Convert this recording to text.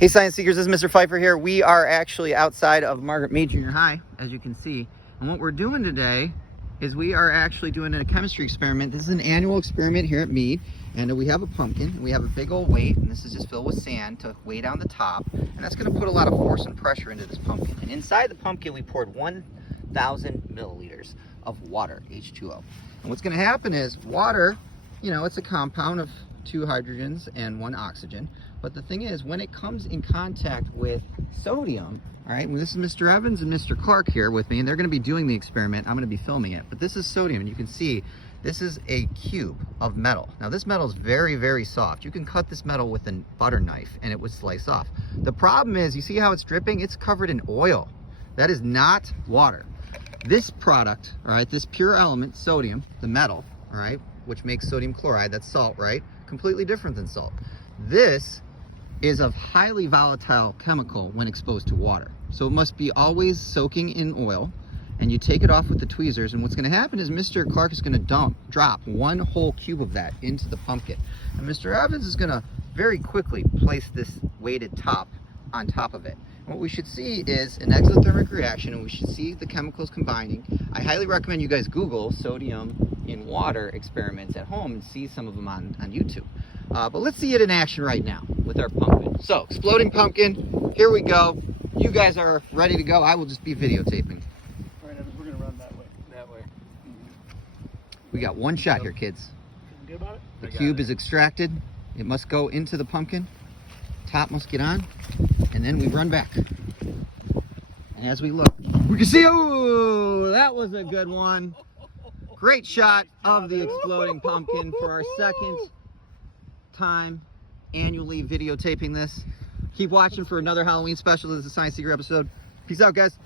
Hey Science Seekers, this is Mr. Pfeiffer here. We are actually outside of Margaret Mead Junior High, as you can see. And what we're doing today is we are actually doing a chemistry experiment. This is an annual experiment here at Mead. And we have a pumpkin, and we have a big old weight, and this is just filled with sand to weigh down the top. And that's gonna put a lot of force and pressure into this pumpkin. And inside the pumpkin, we poured 1,000 milliliters of water, H2O. And what's gonna happen is water, you know, it's a compound of 2 hydrogens and 1 oxygen. But the thing is, when it comes in contact with sodium, all right, well, this is Mr. Evans and Mr. Clark here with me, and they're going to be doing the experiment. I'm going to be filming it. But this is sodium, and you can see this is a cube of metal. Now, this metal is very, very soft. You can cut this metal with a butter knife, and it would slice off. The problem is, you see how it's dripping? It's covered in oil. That is not water. This product, all right, this pure element, sodium, the metal, all right, which makes sodium chloride, that's salt, right? Completely different than salt. This is a highly volatile chemical when exposed to water. So it must be always soaking in oil, and you take it off with the tweezers, and what's gonna happen is Mr. Clark is gonna drop 1 whole cube of that into the pumpkin. And Mr. Evans is gonna very quickly place this weighted top on top of it. And what we should see is an exothermic reaction, and we should see the chemicals combining. I highly recommend you guys Google sodium in water experiments at home and see some of them on YouTube. But let's see it in action right now with our pumpkin. So, exploding pumpkin, here we go. You guys are ready to go. I will just be videotaping. All right, Evans, we're gonna run that way. That way. We got 1 shot here, kids. Feeling good about it? The cube is extracted. It must go into the pumpkin. Top must get on, and then we run back. And as we look, we can see, oh, that was a good one. Great shot of the exploding pumpkin for our second time annually videotaping this. Keep watching for another Halloween special. This is a Science Seeker episode. Peace out, guys.